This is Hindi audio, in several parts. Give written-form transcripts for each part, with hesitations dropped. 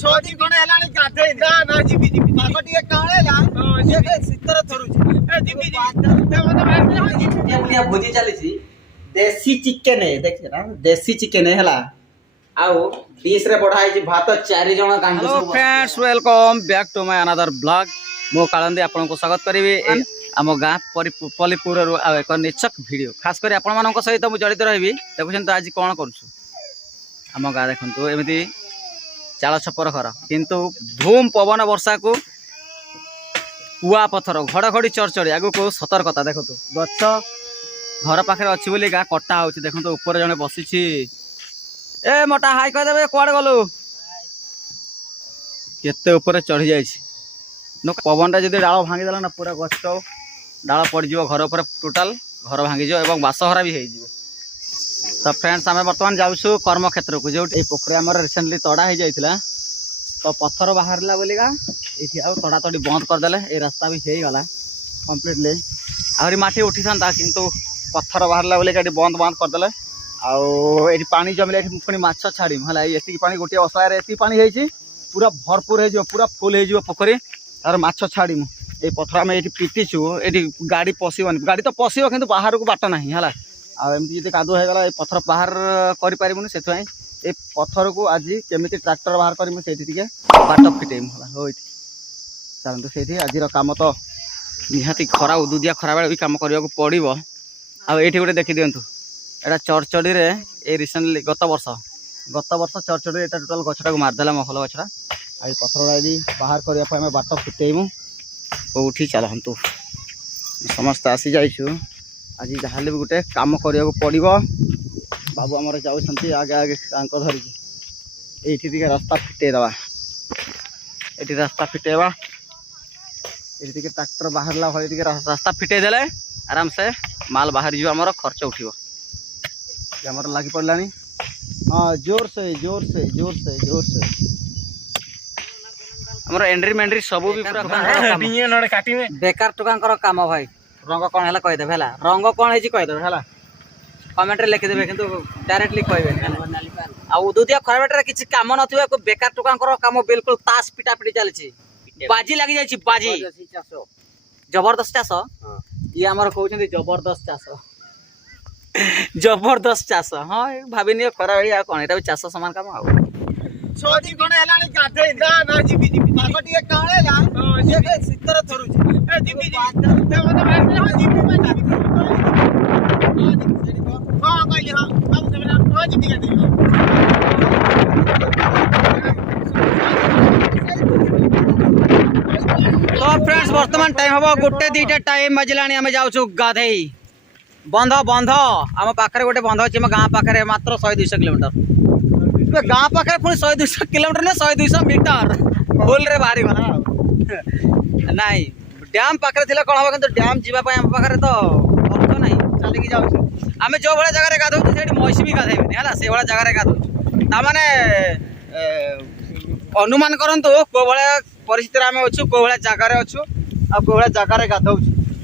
ଛଅଟି ଖଣ୍ଡ ହେଲାଣି ଗାଧେଇ ନା ନା ଯିବି ଯିବି ପାଗ ଟିକେ କାଉଁଳେଇଲା ଏବେ ଶୀତରେ ଥରୁଛି ଯିବି ଯିବି ଭୋଜି ଚାଲିଛି ଦେଶୀ ଚିକେନ ଦେଖିଛ ନା ଦେଶୀ ଚିକେନ ହେଲା ଆଉ डिश रे बढ़ा है भात 4 जण कांडू। Hello friends welcome back to my another blog मो कालंदी आपन को स्वागत करिवे आम गाँ पलिपुर एक निचक वीडियो खास कर आपण मानक सहित मु जड़ित रही देखुं आज कौन करुँ आम गाँ देखु एमती चाल छपर घर किंतु धूम पवन वर्षा को कुआ पथर घड़घड़ी चढ़चढ़ी आगु को सतर्कता देखु गछ घर पाखे अच्छी बोली गाँ कटा हो देखो ऊपर जड़े बसी ए मोटा हाई कहदेवे कुआड़े गलु केते ऊपर चढ़ी जाइए पवन टा जब डाल भांगीदेला ना पूरा गछ डाल पड़ज घर पर टोटाल घर भांगी और बासहरा भी हो। तो फ्रेंड्स आम बर्तमान जाऊँ कर्म क्षेत्र को जो पोखरी आम रिसेंटली तड़ा हो जाता तो पत्थर बाहरला बोलिका ये तड़ा तड़ी बंद करदे ये रास्ता भी हो गला कम्प्लीटली आहरी माटी उठी था किंतु पत्थर बाहरला बोलिका बंद बंद करदे आउ पानी जमिले पुणी माछ छाड़ी है ये पानी गोटे असहाय ये पानी है पूरा भरपूर हो पूरा फुल हो पोखरी तार माछ छाड़ी ये पथर आम ये पिटिचु ये गाड़ी पशबन गाड़ी तो पशब कि बाहर को बाट ना है आमती जी कादुआ होगा ये पथर बाहर करें से पथर को आज केमी ट्रैक्टर बाहर करी बाट फिटेम हो चलते से आज कम तो निहाती खरा उदुदिया खरा बेले भी कम करने को पड़ो आठी गोटे देखी दिंतु एटा चरचड़ी रे ए रिसेंटली गत वर्ष चरचड़ी एटा टोटल गछटा को मारदेला मखल गछटा आ पथर यदि बाहर करने बाट फिटेमु उठी चलतु समस्त आसी जाइछु आज जहाँ भी गोटे काम करने को पड़ो बाबू आमर जाऊँगी आगे आगे धरिकी ये रास्ता फिटेदवा ये रास्ता फिटेवा ये ट्रैक्टर बाहरला भाई रास्ता फिटेदेले आराम से माल बाहर जो आमर खर्च उठो हमारा लगी पड़लानी हाँ जोर से हमर एंट्री मेंट्री सब भी पूरा बेकार टुका काम भाई रंग कौन है कहीदे रंग कौन है कहीदे कमेंट रे लिखिदेवे किंतु डायरेक्टली कहबे आ उदुदिया खराबेटर किछि काम नथिबा को बेकार टुका काम बिल्कुल तास पिटा पिटी चलछि बाजी लागि जाइछि बाजी जबरदस्त चाष ये हमर कहउछन्ती जबरदस्त चाष हाँ भाविनी खरा बेली कौन ये चाष समान काम आ ଛଅଟି ଖଣ୍ଡ ହେଲାଣି ଗାଧେଇ ନା ନା ଯିବି ଯିବି ପାଗ ଟିକେ କାଉଁଳେଇଲା ଏବେ ଶୀତରେ ଥରୁଛି ଯିବି ଯିବି ହଁ କହିଲି ହଁ ବାବୁ ସେମାନେ ହଁ ଯିବି ଗାଧେଇ तो फ्रेंड्स वर्तमान टाइम हम 1-2 टाइम बजला आम जाऊँ गाधई बंध बंध आम पाखे गोटे बंध अच्छे गाँ पाखे मात्र 100-200 किलोमीटर गाँ पाखे पुणी 100-200 किलोमीटर ना 100-200 मीटर फुल रे बाहरी गला नाई डैम पाखे थी कौन हम कि डैम जावाई आम पाखे तो अर्थ ना चलिकी जाऊँ आम जो भाया जगह गाधो से महिषी भी गाधेबी है से भाया जगह गाधो ताने अनुमान करतु कौ भाया परिस्थिति आम अच्छु कौ भाया जगार अच्छु आ कौ भाया जगार गाधौ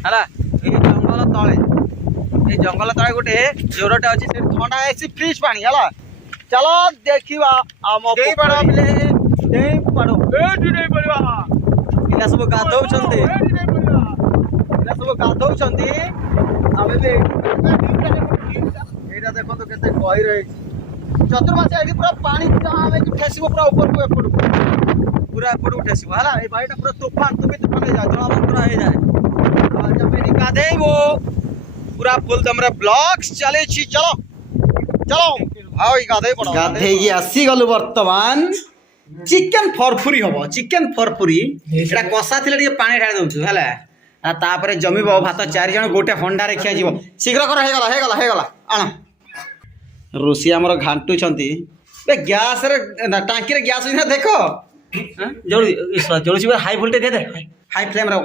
है जंगल तले गोटे जोरटे अच्छी थंडा है फ्रिज पानी है चलो देखा पिला सब गाधौ देखो के गही रही चतुर्मास पूरा पानी ठेसब पूरा ऊपर को एपट पूरा एपट को ठेसब है ये बाईटा पूरा तूफान तुफान जाए जल पूरा हो जाए गाधेबो पूरा फुल दमरे ब्लॉग्स चले चलो चलो भाई गाधे आसी गलु वर्तमान चिकेन फरफुरी हम चिकेन फरफुरी एटा कषा थिले पानी ढाली दउछु हैला तापर जमी भात 4 जण गोटे हंडा रे खिया जीव शीघ्र कर हे गला आण रोसी हमर घांटू छंती बे गैस रे टांकी रे गैस ना देखो जोड़ी हाई वोल्टेज दे हाई फ्लेम रे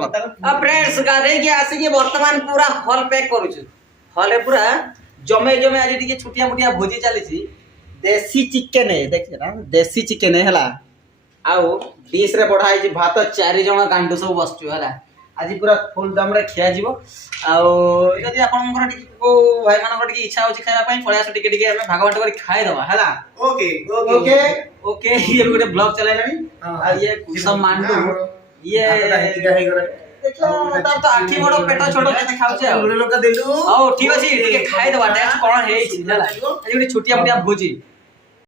फ्रेंड्स गाधे के आसी के वर्तमान पूरा हॉल पैक करू छु हॉल पूरा जमे जमे आज टिके छुटिया मुटिया भोजी चली देसी चिकेन देखिए ना देसी चिकेन है आउ डिश रे बढ़ा है भात 4 जण कांडू सब बसचु है आज पूरा फुल दम रे खिया जीवो जदि आपनकर टिके को भाई मानकर टिके इच्छा होची खाଇବା ପାଇଁ पळै आसो टिके टिके हम भाग बांट करी खाइ दबा हला ओके ओके ओके ये भी गोटे ब्लॉग चलाइलानी आ ये कुसम मांडू ये देखो तब तो आखी बड़ पेट छोट के खाउछे लोका देलु ठीक अछि टिके खाइ दबा टेस्ट कोन हेइ हला आज गोटे छोटिया मोटिया भोजी